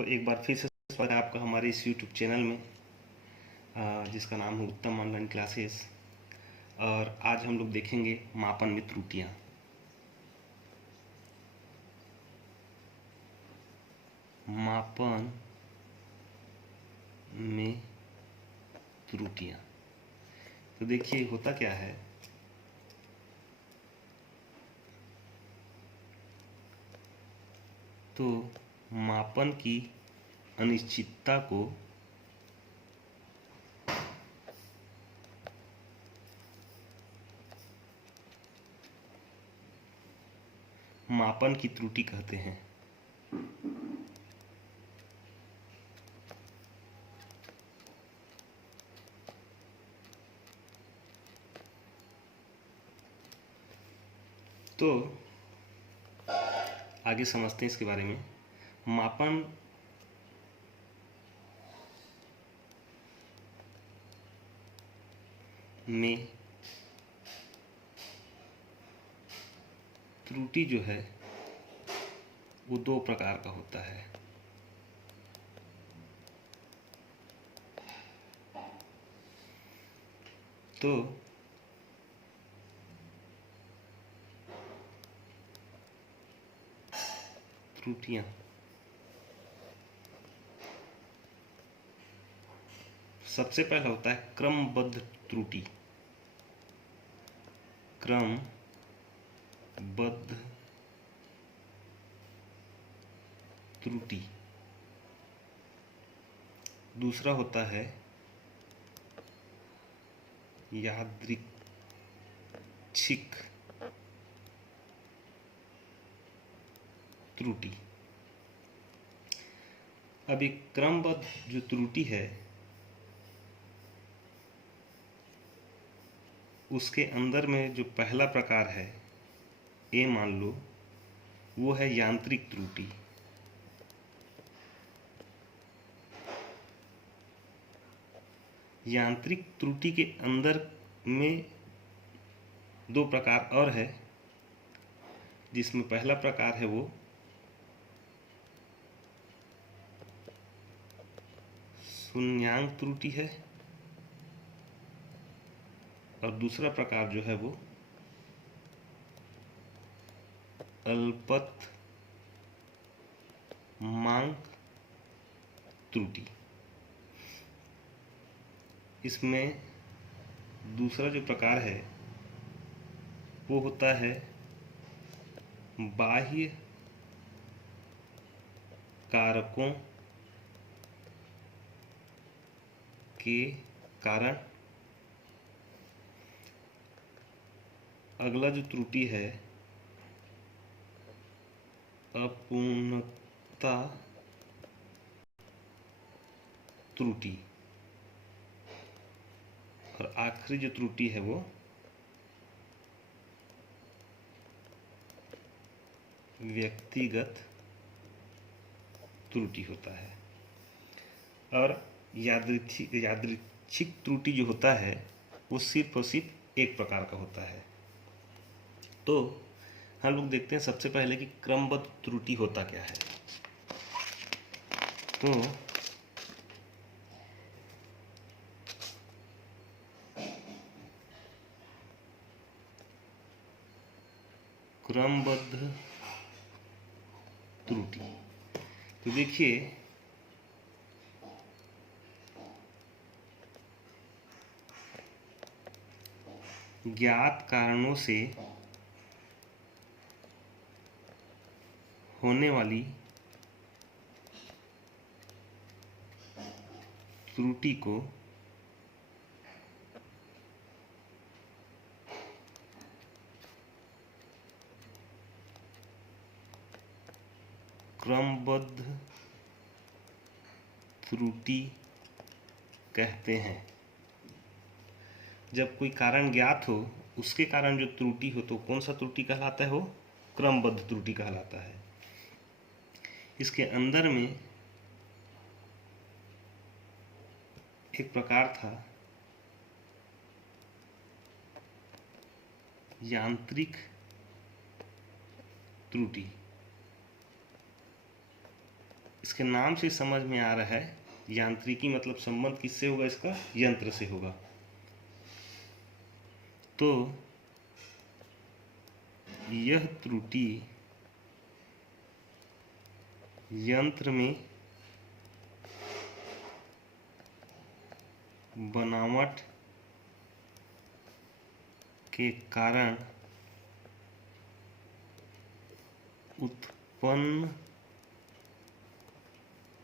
तो एक बार फिर से स्वागत है आपका हमारे इस YouTube चैनल में, जिसका नाम है उत्तम ऑनलाइन क्लासेस। और आज हम लोग देखेंगे मापन में त्रुटियां। मापन में त्रुटियां, तो देखिए होता क्या है। तो मापन की अनिश्चितता को मापन की त्रुटि कहते हैं। तो आगे समझते हैं इसके बारे में। मापन में त्रुटि जो है वो दो प्रकार का होता है। तो त्रुटियां सबसे पहला होता है क्रमबद्ध त्रुटि। क्रमबद्ध त्रुटि। दूसरा होता है यादृच्छिक त्रुटि। अब एक क्रमबद्ध जो त्रुटि है उसके अंदर में जो पहला प्रकार है ए मान लो, वो है यांत्रिक त्रुटि। यांत्रिक त्रुटि के अंदर में दो प्रकार और है, जिसमें पहला प्रकार है वो शून्यांक त्रुटि है और दूसरा प्रकार जो है वो अल्पतमांक त्रुटि। इसमें दूसरा जो प्रकार है वो होता है बाह्य कारकों के कारण। अगला जो त्रुटि है अपूर्णता त्रुटि और आखिरी जो त्रुटि है वो व्यक्तिगत त्रुटि होता है। और यादृच्छिक त्रुटि जो होता है वो सिर्फ और सिर्फ एक प्रकार का होता है। तो हम लोग देखते हैं सबसे पहले कि क्रमबद्ध त्रुटि होता क्या है। तो क्रमबद्ध त्रुटि, तो देखिए ज्ञात कारणों से होने वाली त्रुटि को क्रमबद्ध त्रुटि कहते हैं। जब कोई कारण ज्ञात हो उसके कारण जो त्रुटि हो तो कौन सा त्रुटि कहलाता है? वो क्रमबद्ध त्रुटि कहलाता है। इसके अंदर में एक प्रकार था यांत्रिक त्रुटि। इसके नाम से समझ में आ रहा है यांत्रिकी मतलब संबंध किससे होगा, इसका यंत्र से होगा। तो यह त्रुटि यंत्र में बनावट के कारण उत्पन्न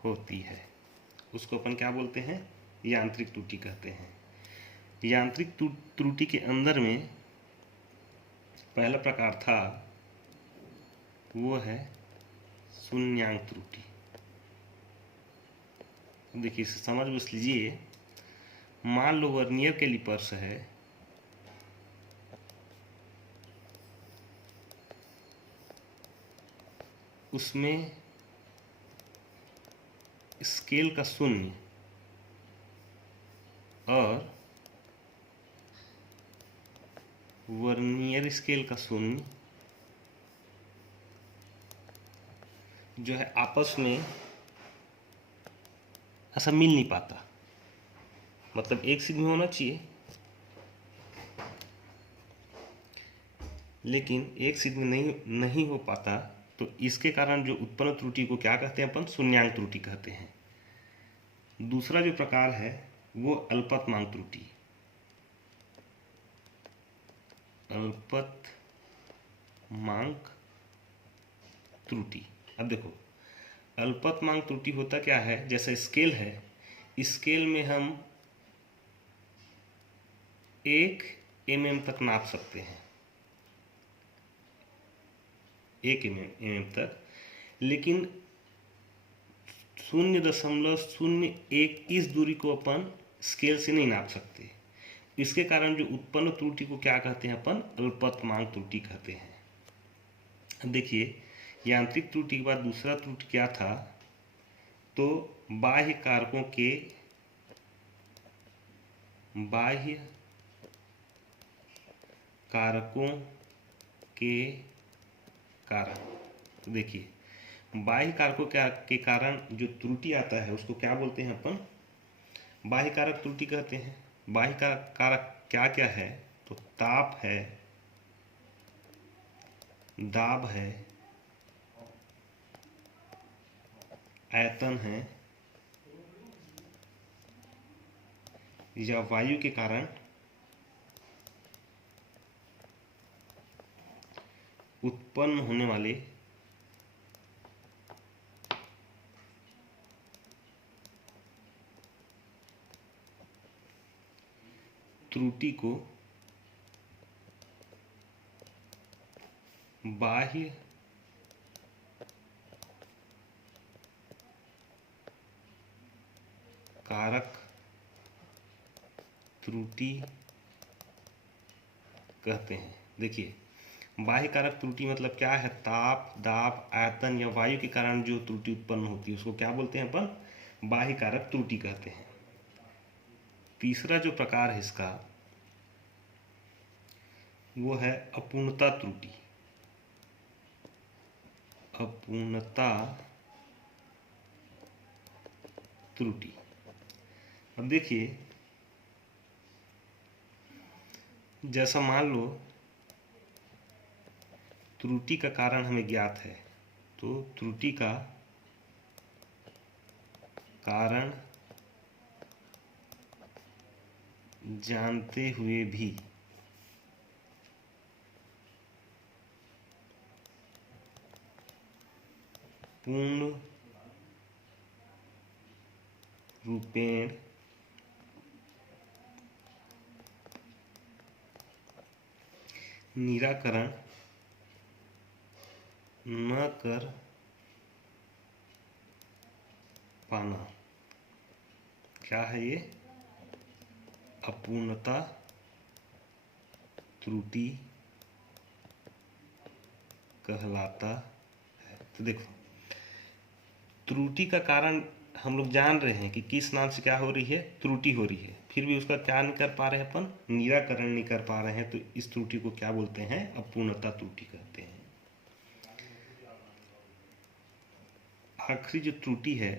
होती है, उसको अपन क्या बोलते हैं, यांत्रिक त्रुटि कहते हैं। यांत्रिक त्रुटि के अंदर में पहला प्रकार था वो है शून्यांक त्रुटि। देखिए इसे समझ बूझ लीजिए। मान लो वर्नियर कैलिपर्स है, उसमें स्केल का शून्य और वर्नियर स्केल का शून्य जो है आपस में ऐसा मिल नहीं पाता, मतलब एक सीध में होना चाहिए लेकिन एक सीध में नहीं हो पाता। तो इसके कारण जो उत्पन्न त्रुटि को क्या कहते हैं, अपन शून्यांक त्रुटि कहते हैं। दूसरा जो प्रकार है वो अल्पतमांक त्रुटि। अल्पतमांक त्रुटि, अब देखो अल्पतमांक त्रुटि होता क्या है, जैसे स्केल है, स्केल में हम 1 mm तक नाप सकते हैं, 1 mm तक, लेकिन 0.01 इस दूरी को अपन स्केल से नहीं नाप सकते। इसके कारण जो उत्पन्न त्रुटि को क्या कहते हैं, अपन अल्पतमांक त्रुटि कहते हैं। अब देखिए यांत्रिक त्रुटि के बाद दूसरा त्रुटि क्या था, तो बाह्य कारकों के कारण। तो देखिए बाह्य कारकों के कारण जो त्रुटि आता है उसको क्या बोलते हैं, अपन बाह्य कारक त्रुटि कहते हैं। बाह्य कारक क्या क्या है, तो ताप है, दाब है, आयतन है, या वायु के कारण उत्पन्न होने वाले त्रुटि को बाह्य कारक त्रुटि कहते हैं। देखिए बाह्य कारक त्रुटि मतलब क्या है, ताप, दाब, आयतन या वायु के कारण जो त्रुटि उत्पन्न होती है उसको क्या बोलते हैं, अपन बाह्य कारक त्रुटि कहते हैं। तीसरा जो प्रकार है इसका वो है अपूर्णता त्रुटि। अपूर्णता त्रुटि, अब देखिए जैसा मान लो त्रुटि का कारण हमें ज्ञात है, तो त्रुटि का कारण जानते हुए भी पूर्ण रूपेण निराकरण न कर पाना, क्या है ये, अपूर्णता त्रुटि कहलाता है। तो देखो त्रुटि का कारण हम लोग जान रहे हैं कि किस नाम से क्या हो रही है, त्रुटि हो रही है, फिर भी उसका क्या नहीं कर पा रहे हैं, अपन निराकरण नहीं कर पा रहे हैं, तो इस त्रुटि को क्या बोलते हैं, अपूर्णता त्रुटि कहते हैं। आखिरी जो त्रुटि है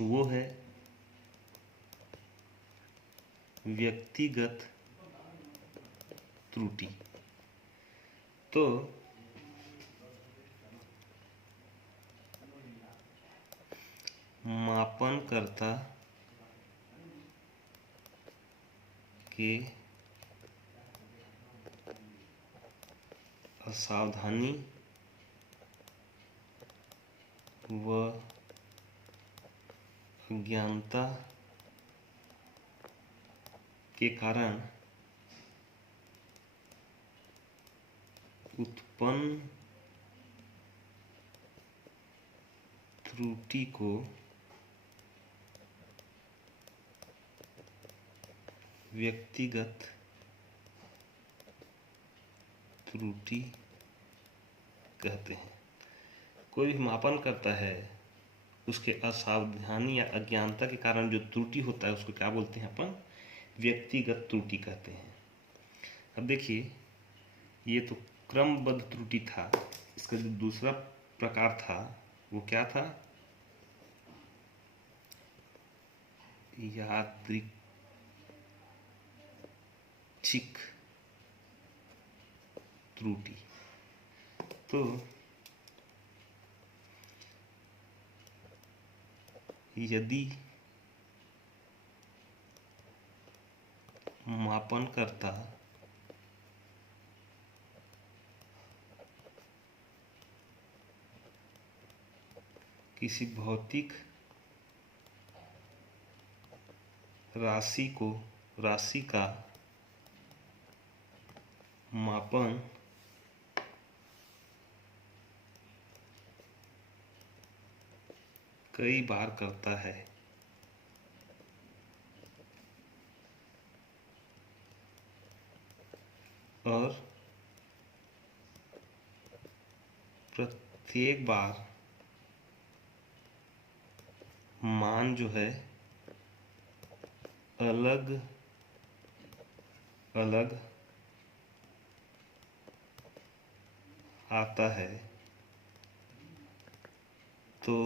वो है व्यक्तिगत त्रुटि। तो मापनकर्ता के असावधानी व अज्ञानता के कारण उत्पन्न त्रुटि को व्यक्तिगत त्रुटि कहते हैं। कोई भी मापन करता है, उसके असावधानी या अज्ञानता के कारण जो त्रुटि होता है उसको क्या बोलते हैं अपन? व्यक्तिगत त्रुटि कहते हैं। अब देखिए, ये तो क्रमबद्ध त्रुटि था। इसका जो दूसरा प्रकार था वो क्या था? यादृच्छिक त्रुटि। तो यदि मापनकर्ता किसी भौतिक राशि का मापन कई बार करता है और प्रत्येक बार मान जो है अलग अलग आता है, तो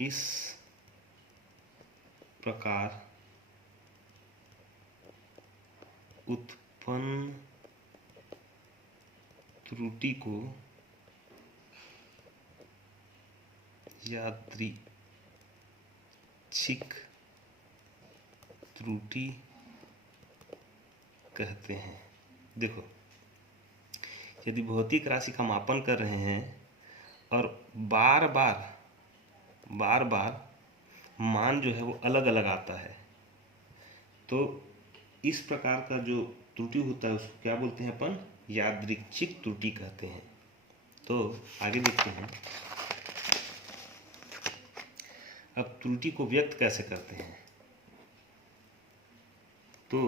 इस प्रकार उत्पन्न त्रुटि को यादृच्छिक त्रुटि कहते हैं। देखो, यदि भौतिक राशि का मापन कर रहे हैं और बार बार मान जो है वो अलग अलग आता है, तो इस प्रकार का जो त्रुटि होता है उसको क्या बोलते हैं अपन? यादृच्छिक त्रुटि कहते हैं। तो आगे देखते हैं, अब त्रुटि को व्यक्त कैसे करते हैं। तो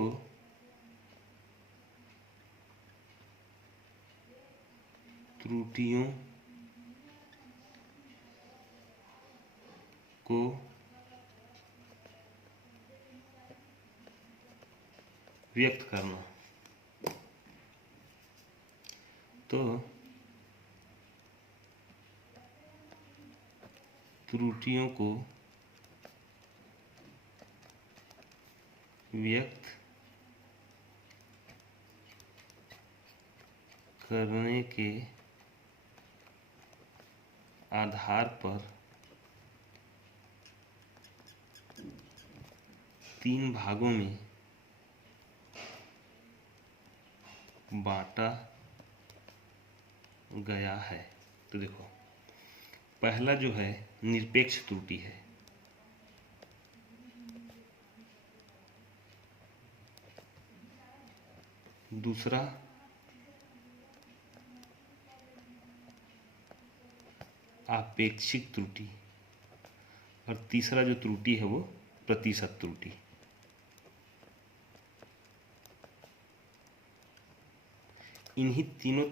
त्रुटियों को व्यक्त करना। तो त्रुटियों को व्यक्त करने के आधार पर 3 भागों में बांटा गया है। तो देखो, पहला जो है निरपेक्ष त्रुटि है। दूसरा आपेक्षिक त्रुटि, और तीसरा जो त्रुटि है वो प्रतिशत त्रुटि। इन्हीं तीनों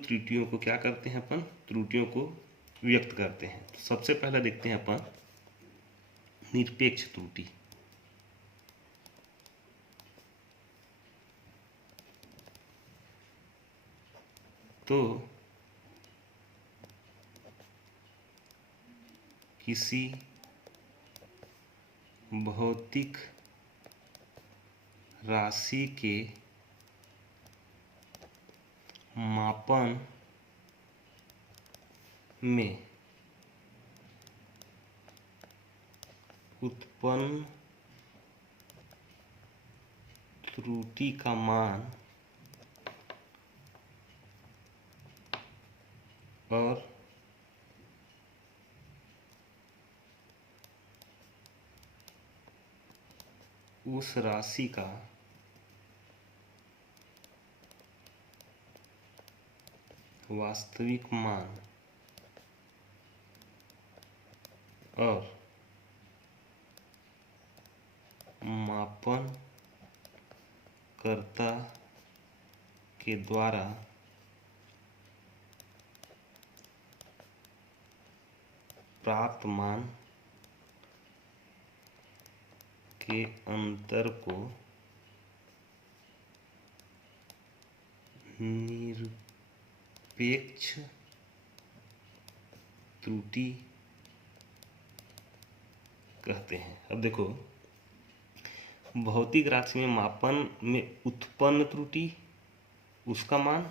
त्रुटियों को क्या करते हैं अपन? त्रुटियों को व्यक्त करते हैं। तो सबसे पहला देखते हैं अपन निरपेक्ष त्रुटि। तो किसी भौतिक राशि के मापन में उत्पन्न त्रुटि का मान और उस राशि का वास्तविक मान और मापन कर्ता के द्वारा प्राप्त मान के अंतर को निरपेक्ष त्रुटि कहते हैं। अब देखो, भौतिक राशि में मापन में उत्पन्न त्रुटि, उसका मान,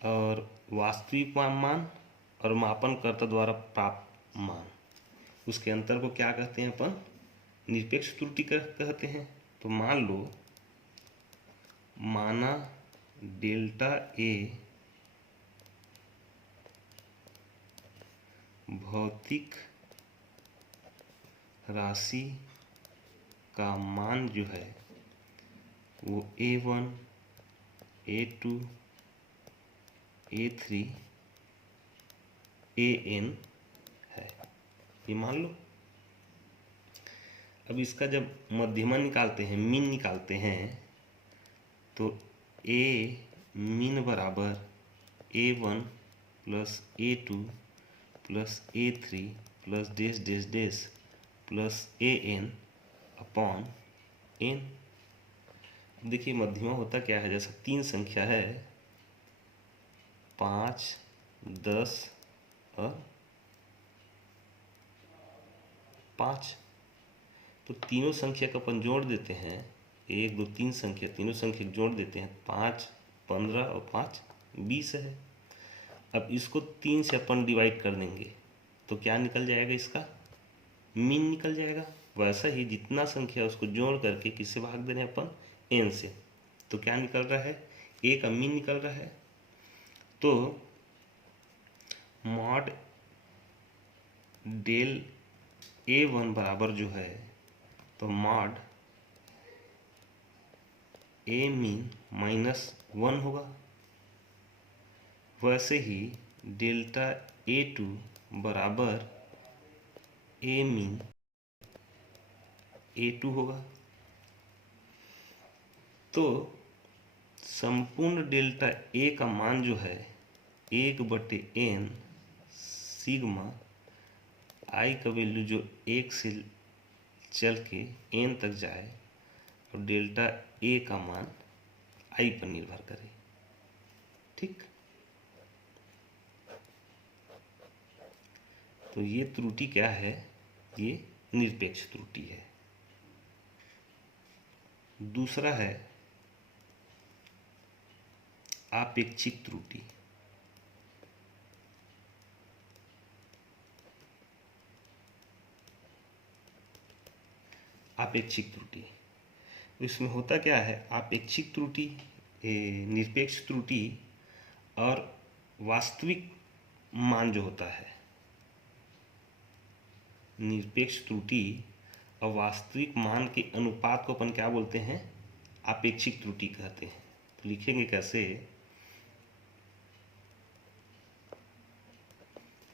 और वास्तविक मान और मापनकर्ता द्वारा प्राप्त मान, उसके अंतर को क्या कहते हैं अपन? निरपेक्ष त्रुटि कहते हैं। तो मान लो, माना डेल्टा ए भौतिक राशि का मान जो है वो A1, A2, A3, AN है, ये मान लो। अब इसका जब मध्यमा निकालते हैं, मीन निकालते हैं, तो A मीन बराबर A1 plus A2 plus A3 plus dash dash dash plus AN upon N। देखिए मध्यमा होता क्या है, जैसा 3 संख्या है 5, 10 और 5, तो तीनों संख्या का अपन जोड़ देते हैं, 1 2 3 संख्या, तीनों संख्या जोड़ देते हैं, 5 15 और 5 20 है। अब इसको 3 से अपन डिवाइड कर देंगे तो क्या निकल जाएगा? इसका मीन निकल जाएगा। वैसा ही जितना संख्या उसको जोड़ करके किससे भाग दे रहे हैं अपन? n से, तो क्या निकल रहा है? a का मीन निकल रहा है। तो मॉड डेल A1 बराबर जो है, तो मॉड A मीन माइनस 1 होगा। वैसे ही डेल्टा A2 बराबर A मीन A2 होगा। तो संपूर्ण डेल्टा A का मान जो है 1/n सिग्मा i का वैल्यू जो 1 से चल के n तक जाए और डेल्टा A का मान i पर निर्भर करे। ठीक, तो ये त्रुटि क्या है? ये निरपेक्ष त्रुटि है। दूसरा है आपेक्षिक त्रुटि। आपेक्षिक त्रुटि, इसमें होता क्या है? आपेक्षिक त्रुटि, निरपेक्ष त्रुटि और वास्तविक मान जो होता है, निरपेक्ष त्रुटि और वास्तविक मान के अनुपात को अपन क्या बोलते हैं? आपेक्षिक त्रुटि कहते हैं। तो लिखेंगे कैसे?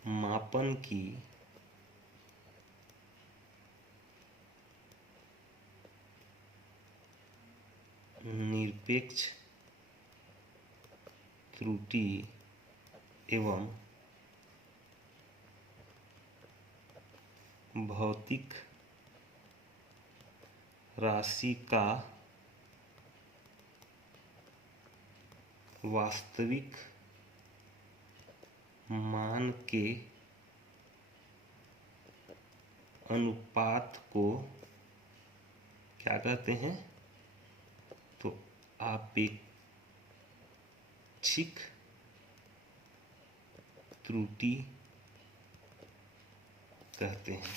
मापन की निरपेक्ष त्रुटि एवं भौतिक राशि का वास्तविक मान के अनुपात को क्या कहते हैं? तो आपेक्षिक त्रुटि कहते हैं।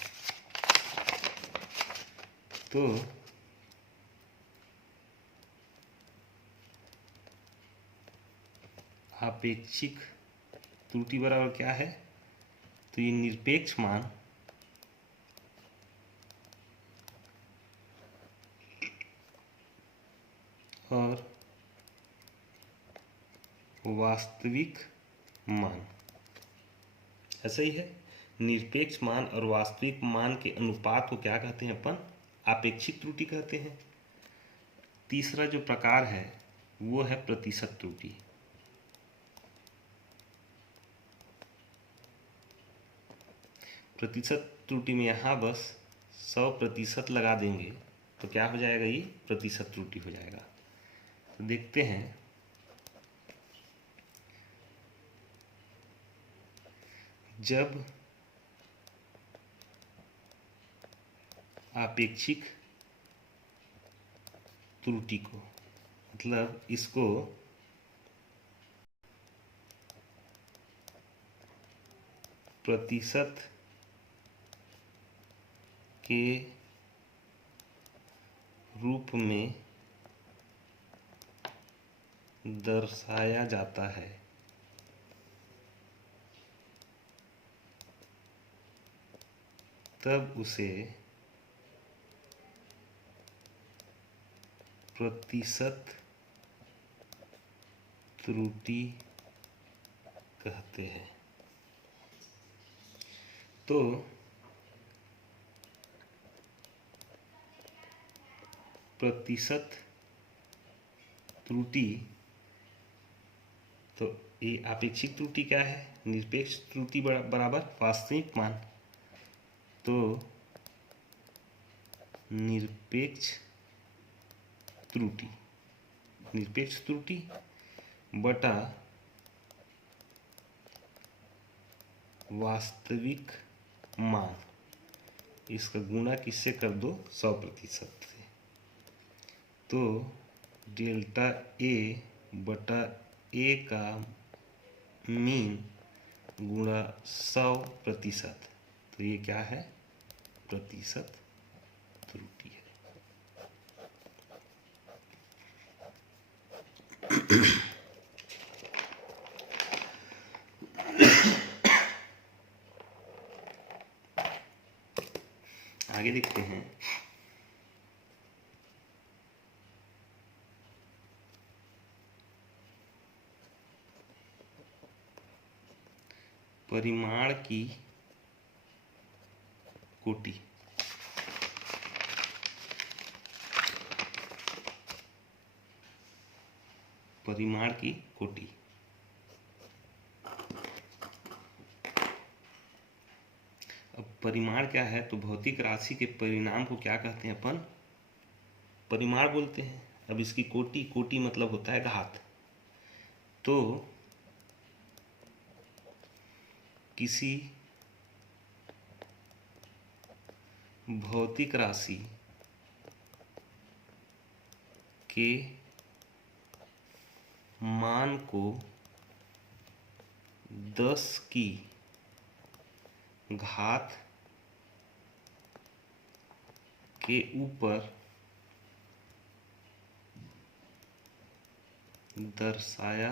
तो आपेक्षिक त्रुटि बराबर क्या है? तो ये निरपेक्ष मान और वास्तविक मान, ऐसा ही है। निरपेक्ष मान और वास्तविक मान के अनुपात को क्या कहते हैं अपन? आपेक्षिक त्रुटि कहते हैं। तीसरा जो प्रकार है वो है प्रतिशत त्रुटि। प्रतिशत त्रुटि में यहाँ बस 100% लगा देंगे तो क्या हो जाएगा? ये प्रतिशत त्रुटि हो जाएगा। तो देखते हैं, जब आपेक्षिक त्रुटि को, मतलब इसको प्रतिशत के रूप में दर्शाया जाता है, तब उसे प्रतिशत त्रुटि कहते हैं। तो प्रतिशत त्रुटि, तो ये आपेक्षिक त्रुटि क्या है? निरपेक्ष त्रुटि बराबर वास्तविक मान। तो निरपेक्ष त्रुटि बटा वास्तविक मान, इसका गुणा किससे कर दो? 100% से। तो डेल्टा ए बटा ए का मीन गुणा 100%, तो ये क्या है? प्रतिशत त्रुटि है। आगे देखते हैं, परिमाण की कोटि। परिमाण की कोटि, अब परिमाण क्या है? तो भौतिक राशि के परिणाम को क्या कहते हैं अपन? परिमाण बोलते हैं। अब इसकी कोटि मतलब होता है घात। तो किसी भौतिक राशि के मान को 10 की घात के ऊपर दर्शाया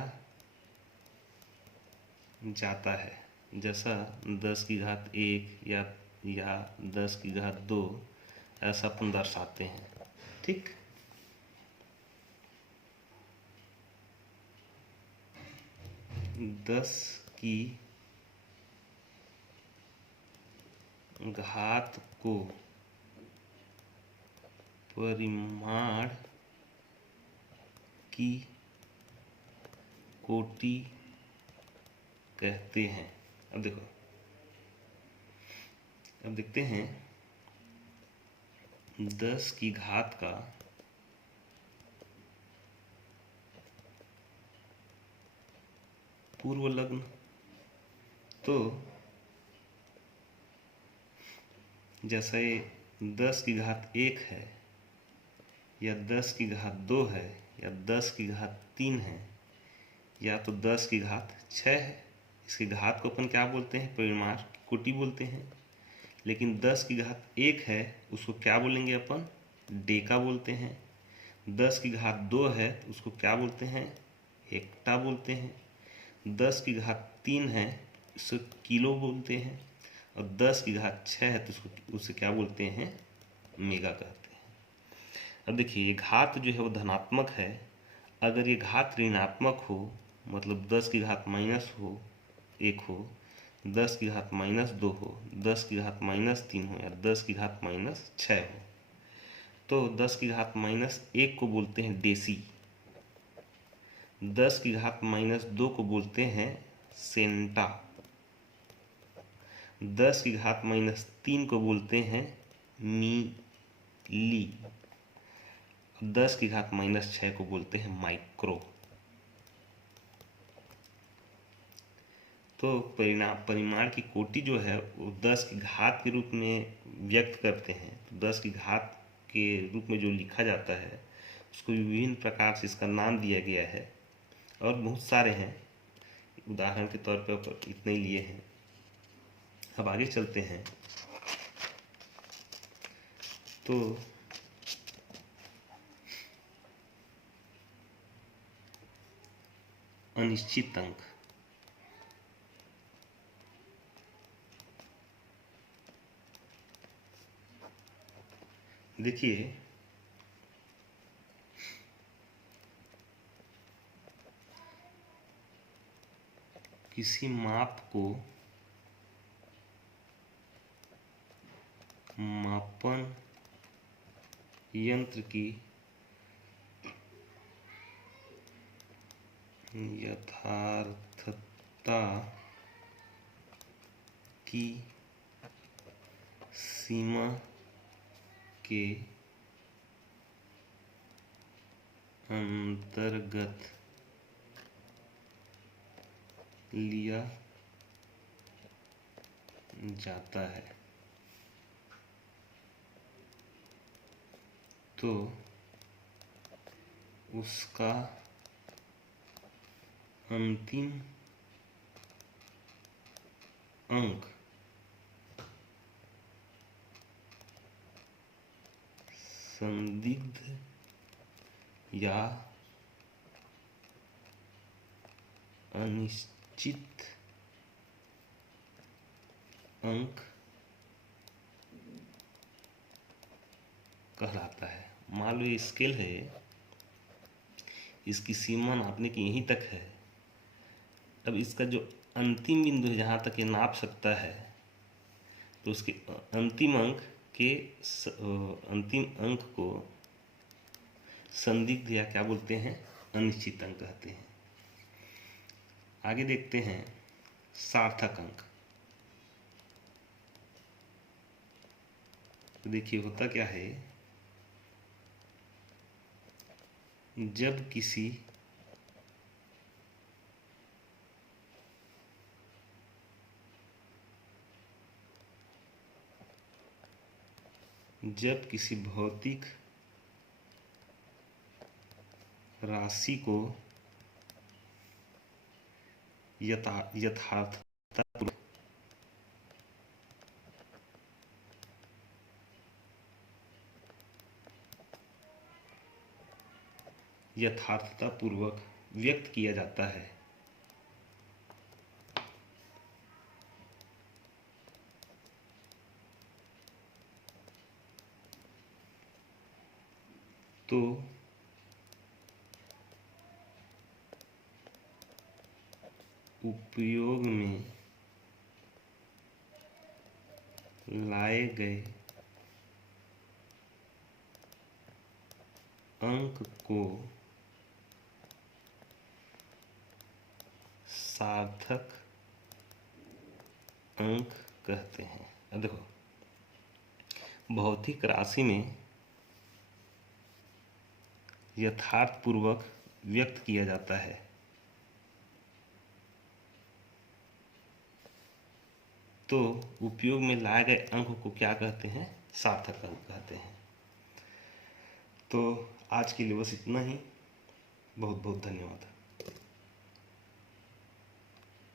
जाता है, जैसा 10 की घात 1 या 10 की घात 2, ऐसा अपन दर्शाते हैं। ठीक, दस की घात को परिमाण की कोटि कहते हैं। अब देखो, अब देखते हैं 10 की घात का पूर्व लग्न तो जैसे 10 की घात 1 है, या 10 की घात 2 है, या 10 की घात 3 है, या तो 10 की घात 6 है। इसकी घात को अपन क्या बोलते हैं? परिमाण की कोटि बोलते हैं। लेकिन 10 की घात 1 है, उसको क्या बोलेंगे अपन? डेका बोलते हैं। 10 की घात 2 है तो उसको क्या बोलते हैं? हेक्टा बोलते हैं। 10 की घात 3 है उसको किलो बोलते हैं। और 10 की घात 6 है तो उससे क्या बोलते हैं? मेगा कहते हैं। अब देखिए, ये घात जो है वो धनात्मक है। अगर ये घात ऋणात्मक हो, मतलब 10 की घात माइनस हो 1 हो, 10 की घात माइनस 2 हो, 10 की घात माइनस 3 हो, या 10 की घात माइनस 6 हो, तो 10 की घात माइनस 1 को बोलते हैं डेसी। 10 की घात माइनस 2 को बोलते हैं सेंटा। 10 की घात माइनस 3 को बोलते हैं मिली। 10 की घात माइनस 6 को बोलते हैं माइक्रो। तो परिमाण की कोटि जो है वो 10 की घात के रूप में व्यक्त करते हैं। तो 10 की घात के रूप में जो लिखा जाता है उसको विभिन्न प्रकार से इसका नाम दिया गया है, और बहुत सारे हैं। उदाहरण के तौर पर इतने ही लिए हैं। अब आगे चलते हैं। तो अनिश्चित अंक, देखिए किसी माप को मापन यंत्र की यथार्थता की सीमा के अंतर्गत लिया जाता है। तो उसका अंतिम अंक संदिग्ध या अनिश्चित अंक कहलाता है। मान लो ये स्केल है, इसकी सीमा नापने की यहीं तक है। अब इसका जो अंतिम बिंदु है जहाँ तक ये नाप सकता है, तो उसके अंतिम अंक के अंतिम अंक को संदिग्ध या क्या बोलते हैं? अनिश्चित अंक कहते हैं। आगे देखते हैं सार्थक अंक। तो देखिए होता क्या है, जब किसी भौतिक राशि को यथार्थतापूर्वक व्यक्त किया जाता है, तो उपयोग में लाए गए अंक को सार्थक अंक कहते हैं। अब देखो, भौतिक राशि में यथार्थपूर्वक व्यक्त किया जाता है, तो उपयोग में लाए गए अंक को क्या कहते हैं? सार्थक अंक कहते हैं। तो आज के लिए बस इतना ही। बहुत बहुत धन्यवाद।